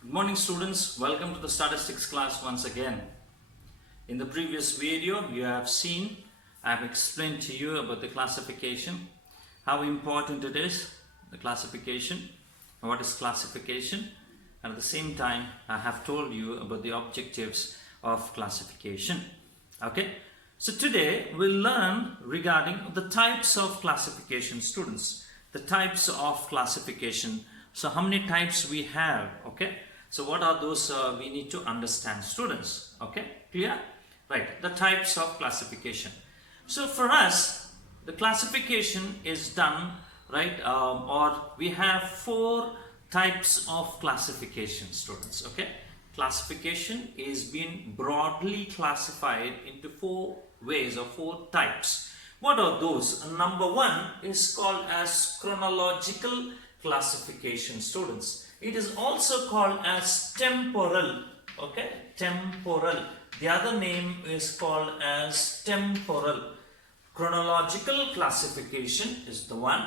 Good morning students, welcome to the statistics class once again. In the previous video you have seen, I have explained to you about the classification, how important it is, the classification, what is classification, and at the same time I have told you about the objectives of classification. Okay, so today we'll learn regarding the types of classification, students, the types of classification. So how many types we have? Okay, so what are those we need to understand, students? Okay, clear? Right, the types of classification. So for us, the classification is done, right, or we have four types of classification, students. Okay, classification is being broadly classified into four ways or four types. What are those? Number one is called as chronological classification, students. It is also called as temporal. Okay, temporal. The other name is called as temporal. Chronological classification is the one.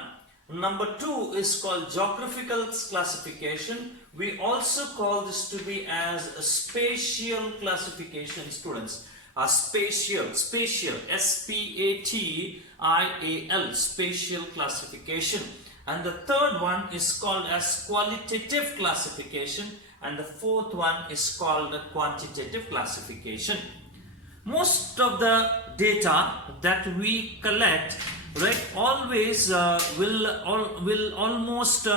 Number two is called geographical classification. We also call this to be as a spatial classification, students. A spatial, S-P-A-T-I-A-L, spatial classification. And the third one is called as qualitative classification, and the fourth one is called quantitative classification. Most of the data that we collect, right, always will almost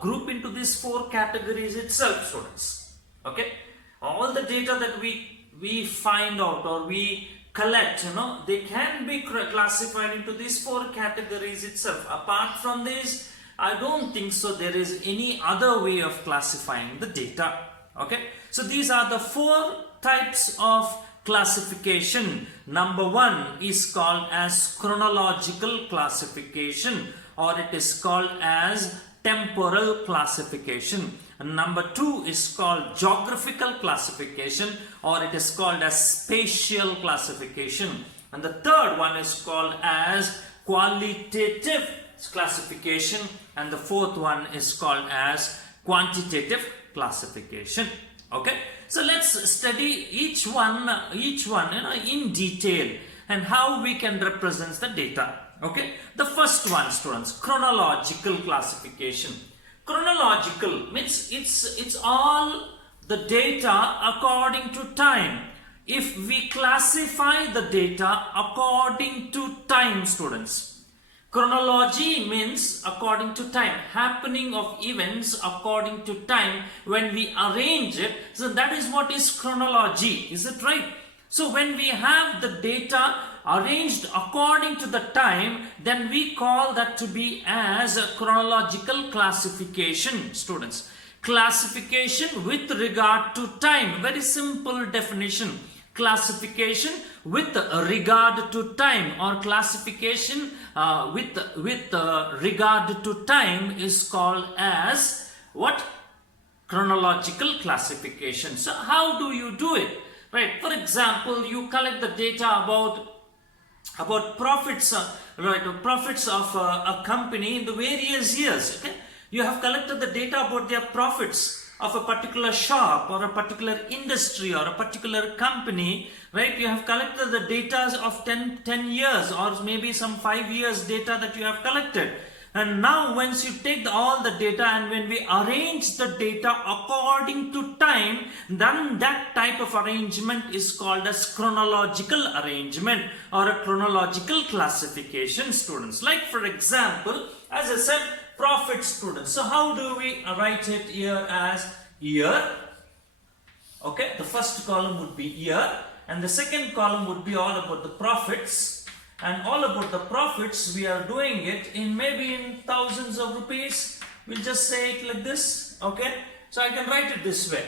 group into these four categories itself, students. Okay, all the data that we find out or we collect, they can be classified into these four categories itself. Apart from this, I don't think so there is any other way of classifying the data. Okay, so these are the four types of classification. Number one is called as chronological classification, or it is called as temporal classification. And number two is called geographical classification, or it is called as spatial classification. And the third one is called as qualitative classification, and the fourth one is called as quantitative classification. Okay, so let's study each one in detail and how we can represent the data. Okay, the first one, students, chronological classification. Chronological means it's all the data according to time. If we classify the data according to time, students. Chronology means according to time, happening of events according to time when we arrange it. So that is what is chronology. Is it right? So when we have the data arranged according to the time, then we call that to be as a chronological classification, students. Classification with regard to time. Very simple definition. Classification with regard to time, or classification with regard to time is called as what? Chronological classification. So how do you do it? Right. For example, you collect the data about profits, profits of a company in the various years. Okay, you have collected the data about their profits of a particular shop or a particular industry or a particular company, right? You have collected the data of 10 years or maybe some 5 years data that you have collected. And now once you take all the data and when we arrange the data according to time, then that type of arrangement is called as chronological arrangement or a chronological classification, students. Like for example, as I said, profit, students. So how do we write it here as year? Okay, the first column would be year and the second column would be all about the profits. And all about the profits, we are doing it in maybe in thousands of rupees. We'll just say it like this. Okay, so I can write it this way.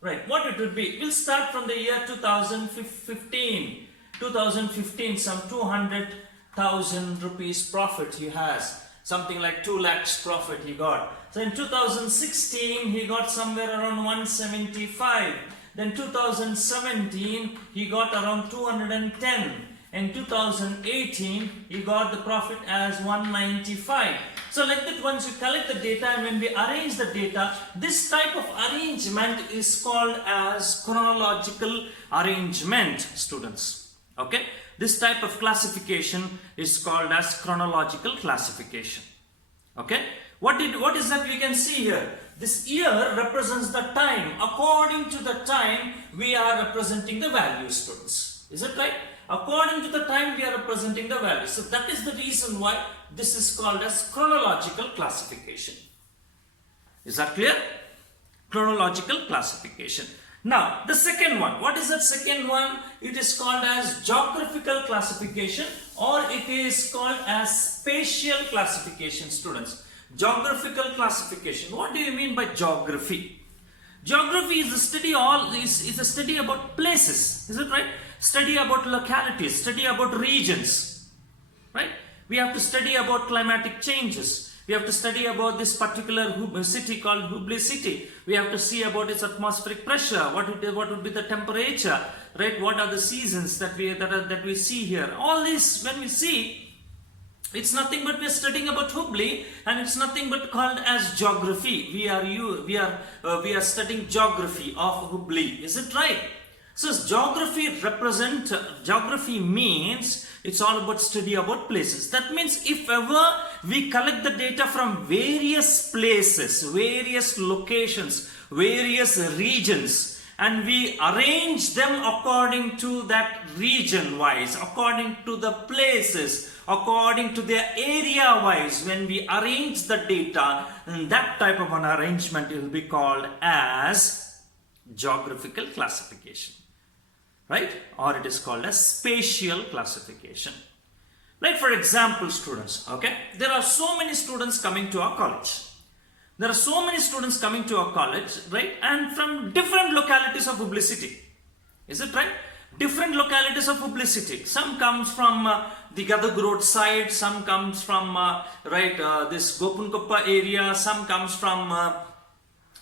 Right, what it would be? We'll start from the year 2015. 2015, some 200,000 rupees profit he has. Something like 2 lakhs profit he got. So in 2016, he got somewhere around 175. Then 2017, he got around 210. In 2018, he got the profit as 195. So like that, once you collect the data and when we arrange the data, this type of arrangement is called as chronological arrangement, students. Okay, this type of classification is called as chronological classification. Okay, what is that we can see here? This year represents the time. According to the time, we are representing the value, students. Is it right? According to the time, we are representing the value. So that is the reason why this is called as chronological classification. Is that clear? Chronological classification. Now, the second one. What is that second one? It is called as geographical classification, or it is called as spatial classification, students. Geographical classification. What do you mean by geography? Geography is the study is a study about places. Is it right? Study about localities, study about regions. Right? We have to study about climatic changes. We have to study about this particular city called Hubli city. We have to see about its atmospheric pressure. What would be the temperature? Right? What are the seasons that we see here? All this, when we see, it's nothing but we are studying about Hubli, and it's nothing but called as geography. We are studying geography of Hubli. Is it right? So geography means it's all about study about places. That means if ever we collect the data from various places, various locations, various regions, and we arrange them according to that region wise, according to the places, according to their area wise, when we arrange the data, then that type of an arrangement will be called as geographical classification. Right? Or it is called as spatial classification. Like for example, students, okay, there are so many students coming to our college. There are so many students coming to our college, right? And from different localities of Hubli city. Is it right? Different localities of Hubli city. Some comes from the Gadag Road side, some comes from this Gopunkoppa area, some comes from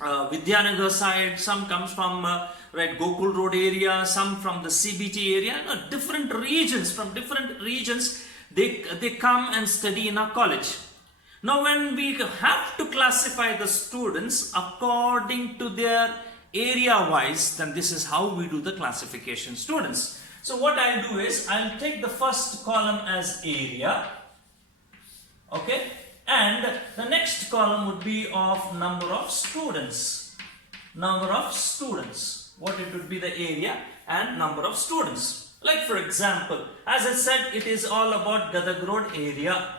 Vidyanagar side, some comes from Gokul Road area, some from the CBT area. Different regions, from different regions, they come and study in our college. Now when we have to classify the students according to their area wise, then this is how we do the classification, students. So what I'll do is, I'll take the first column as area, okay, and the next column would be of number of students. Number of students. What it would be, the area and number of students. Like for example, as I said, it is all about Gadag Road area.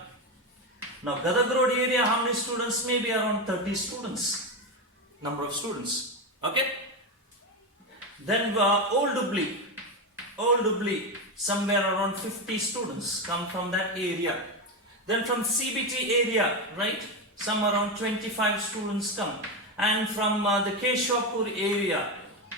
Now Gadag Road area, how many students? Maybe around 30 students. Number of students. Okay. Then Old Hubli, somewhere around 50 students come from that area. Then from CBT area, right, some around 25 students come. And from the Keshwapur area,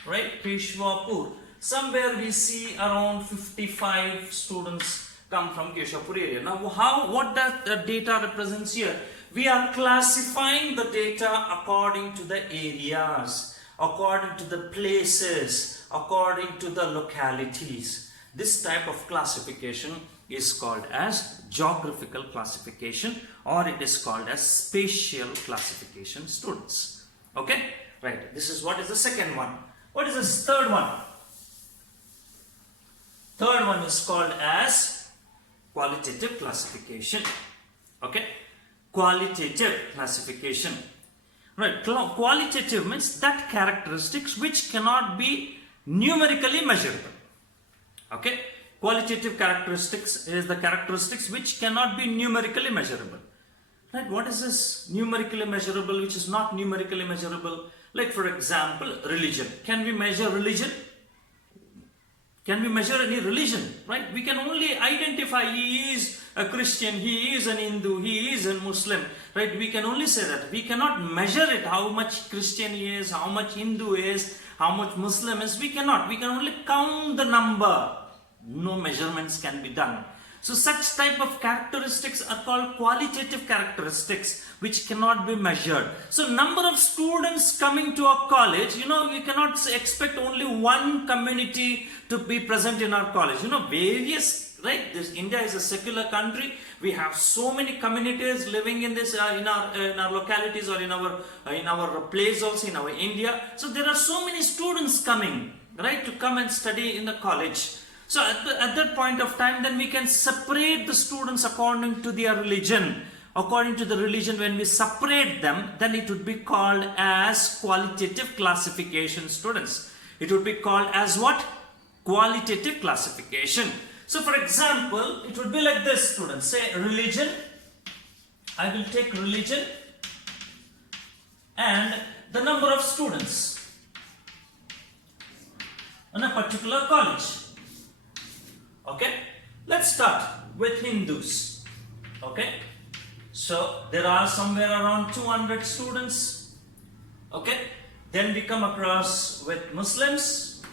right, Keshwapur, somewhere we see around 55 students come from Keshwapur area. Now what that data represents here? We are classifying the data according to the areas, according to the places, according to the localities. This type of classification is called as geographical classification, or it is called as spatial classification, students. Okay, right. This is what is the second one. What is this third one? Third one is called as qualitative classification. Okay, qualitative classification. Right, qualitative means that characteristics which cannot be numerically measurable. Okay, qualitative characteristics is the characteristics which cannot be numerically measurable. Right, what is this numerically measurable which is not numerically measurable? Like for example, religion. Can we measure religion? Can we measure any religion? Right, we can only identify he is a Christian, he is an Hindu, he is a Muslim. Right, we can only say that. We cannot measure it, how much Christian he is, how much Hindu is, how much Muslim is. We cannot. We can only count the number. No measurements can be done. So such type of characteristics are called qualitative characteristics which cannot be measured. So number of students coming to our college, we cannot expect only one community to be present in our college. Various right? This India is a secular country. We have so many communities living in this in our localities or in our place also in our India. So there are so many students coming, right, to come and study in the college. So at that point of time, then we can separate the students according to their religion. According to the religion, when we separate them, then it would be called as qualitative classification, students. It would be called as what? Qualitative classification. So for example, it would be like this, students. Say religion. I will take religion and the number of students in a particular college. Okay, let's start with Hindus. Okay, so there are somewhere around 200 students. Okay, then we come across with Muslims,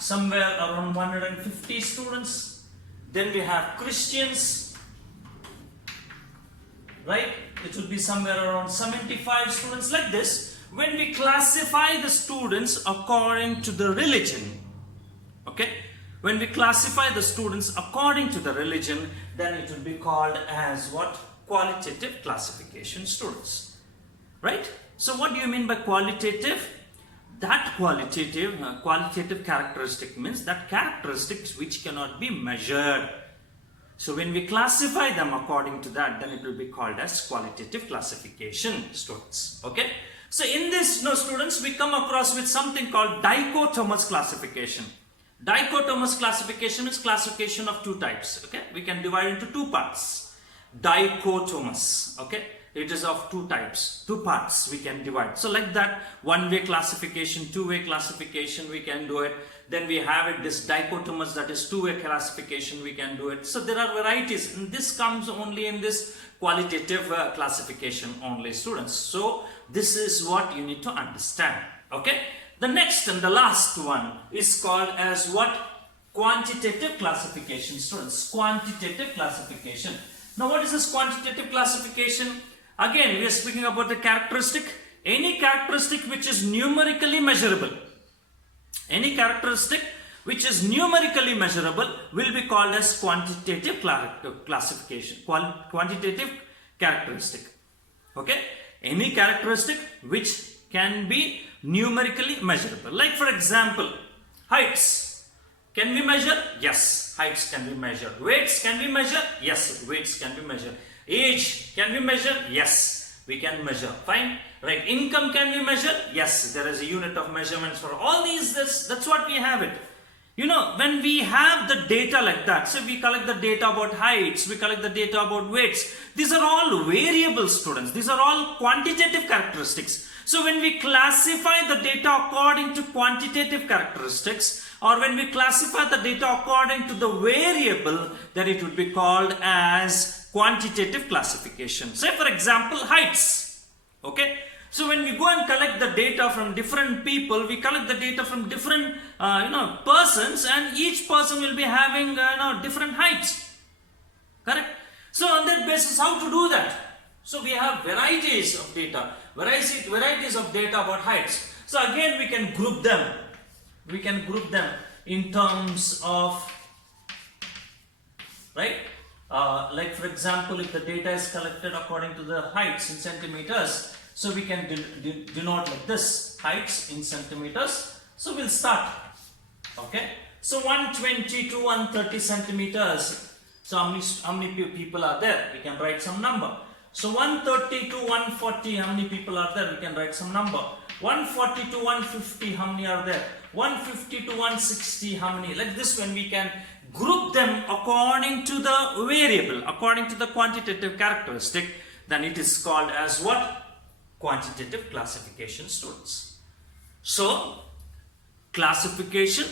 somewhere around 150 students. Then we have Christians, right? It will be somewhere around 75 students, like this. When we classify the students according to the religion, okay, when we classify the students according to the religion, then it will be called as what? Qualitative classification, students, right? So what do you mean by qualitative? That qualitative characteristic means that characteristics which cannot be measured. So when we classify them according to that, then it will be called as qualitative classification, students. Okay. So in this, students, we come across with something called dichotomous classification. Dichotomous classification is classification of two types. Okay, we can divide into two parts. Dichotomous. Okay, it is of two types, two parts we can divide. So like that, one-way classification, two-way classification, we can do it. Then we have it this dichotomous, that is two-way classification, we can do it. So there are varieties, and this comes only in this qualitative classification only, students. So this is what you need to understand. Okay. The next and the last one is called as what? Quantitative classification, students. Quantitative classification. Now what is this quantitative classification? Again, we are speaking about the characteristic. Any characteristic which is numerically measurable. Any characteristic which is numerically measurable will be called as quantitative classification. Quantitative characteristic. Okay? Any characteristic which can be numerically measurable. Like for example, heights. Can we measure? Yes, heights can be measured. Weights can we measure? Yes, weights can be measured. Age can we measure? Yes, we can measure. Fine. Right. Income can we measure? Yes, there is a unit of measurements for all these. That's what we have it. When we have the data like that, so we collect the data about heights, we collect the data about weights. These are all variable, students. These are all quantitative characteristics. So when we classify the data according to quantitative characteristics, or when we classify the data according to the variable, then it would be called as quantitative classification. Say for example, heights. Okay. So when we go and collect the data from different people, we collect the data from different persons, and each person will be having different heights. Correct? So on that basis, how to do that? So we have varieties of data, varieties of data about heights. So again, we can group them. We can group them in terms of, right? Like for example, if the data is collected according to the heights in centimeters, so we can denote like this, heights in centimeters. So we'll start. Okay. So 120 to 130 centimeters. So how many people are there? We can write some number. So 130 to 140, how many people are there? We can write some number. 140 to 150, how many are there? 150 to 160, how many? Like this, when we can group them according to the variable, according to the quantitative characteristic, then it is called as what? Quantitative classification, students. So classification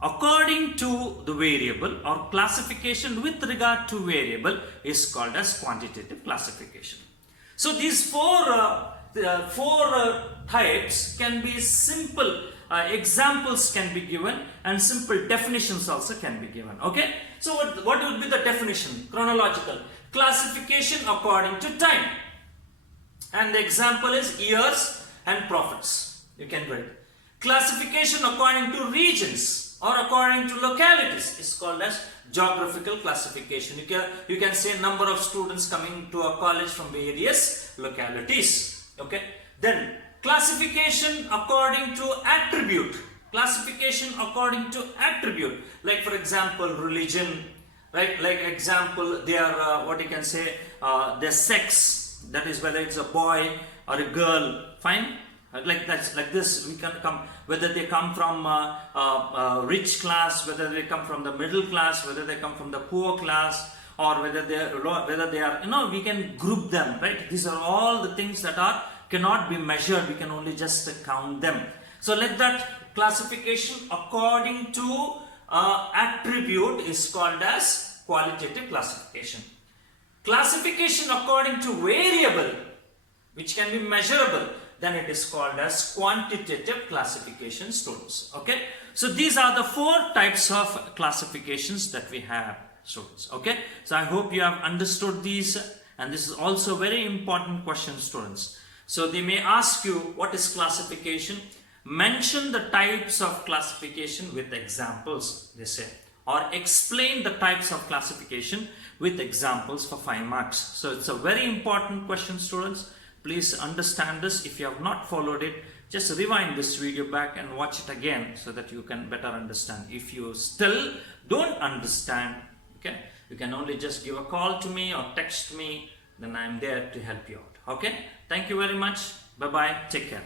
according to the variable, or classification with regard to variable, is called as quantitative classification. So these four types can be simple, examples can be given, and simple definitions also can be given. Okay. So what would be the definition? Chronological classification according to time. And the example is years and profits. You can write. Classification according to regions or according to localities is called as geographical classification. You can say number of students coming to a college from various localities. Okay. Then classification according to attribute. Classification according to attribute. Like for example, religion, right? Like example, their what you can say, their sex. That is whether it's a boy or a girl. Fine. Like this we can come, whether they come from rich class, whether they come from the middle class, whether they come from the poor class, or whether they are, we can group them, right? These are all the things that cannot be measured. We can only just count them. So like that, classification according to attribute is called as qualitative classification. Classification according to variable, which can be measurable, then it is called as quantitative classification, students. Okay, so these are the 4 types of classifications that we have, students. Okay, so I hope you have understood these, and this is also very important question, students. So they may ask you, what is classification? Mention the types of classification with examples, they say, or explain the types of classification with examples for 5 marks. So it's a very important question, students. Please understand this. If you have not followed it, just rewind this video back and watch it again so that you can better understand. If you still don't understand, okay, you can only just give a call to me or text me, then I am there to help you out. Okay, thank you very much. Bye bye, take care.